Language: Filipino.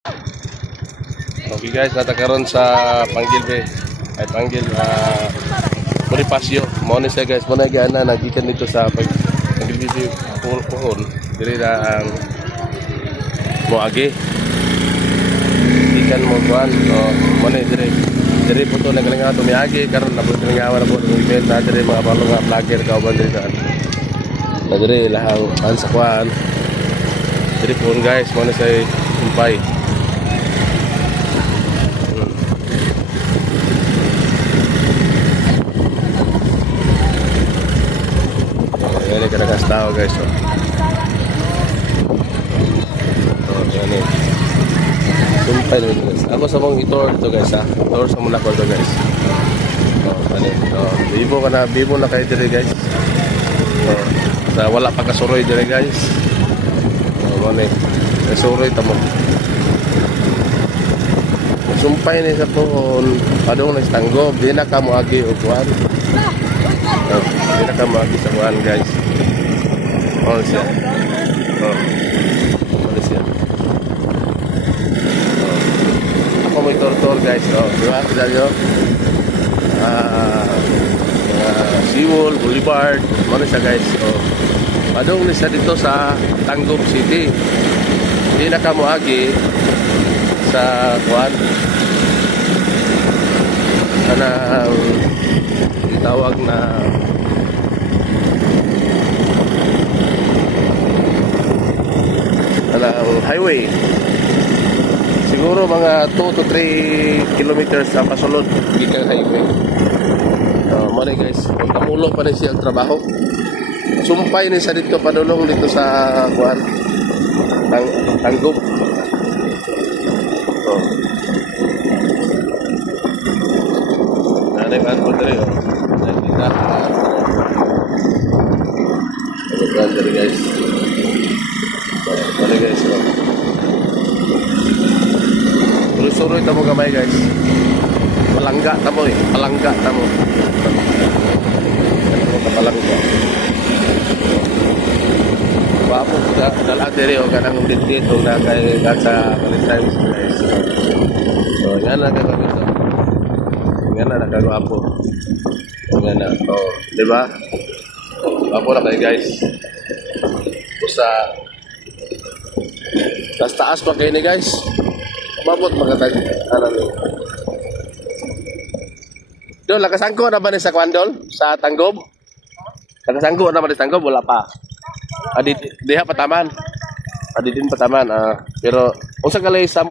Okay guys, natakaroon sa Panggil ay Panggil Bonifacio. Mo ni siya guys, mo na gana nagikan dito sa Panggil pohon. Dili na ang moagi. Ikan mo kuan, mo ni diri po to nagaling ato miagi karon nabot nga wala po ng event na diri mga balo nga vlogger kauban diri kan. Na diri lahang sa kuan. Diri po guys, mo ni say umpay. Yan yung kanakas tao guys. Yan eh. Sumpay naman guys. Ako sa mong itour ito guys ha. Tour sa muna ko ito guys. Bibo na kayo diri guys. Sa wala pa kasuroy diri guys. Mane. Kasuroy tamo. Sumpay ni sa pohon. Padong na istanggob. Di na ka mo agi o kuwan. Di na ka mo agi sa kuwan guys. Oh siya. Oh siya. Ako may tour guys. Diba? Kita nyo? Seawall, Boulevard. Ano siya guys? Padong na siya dito sa Tanggob City. Di na ka mo agi sa kuwan. Sana itawag na highway. Siguro mga 2 to 3 kilometers sa pasulod gikang highway. Muna guys, kung tamulo pa rin siya ang trabaho. Sumpay ni sa dito padulong dito sa kuan Tanggob. Nanay man po dali nakita. Ano dali guys. Muna guys. Suroy tamo gamay guys. Palangga tamo eh. Palangga tamo. Palangga. Wapo kita dala diri o kanang dito o na kay sa Valentine's guys. So yan na ka dito. Yan na nakagapo. Yan na. Di ba? Wapo na kayo guys. Usa taas pa kayo ni guys. Mabot magkatag ni. Dol, nakasangko na ba ni sa Kwandol? Sa Tanggob? Nakasangko na ba ni sa Tanggob? Wala pa. Diha pataman. Din pataman. Pero, unsa kalay sa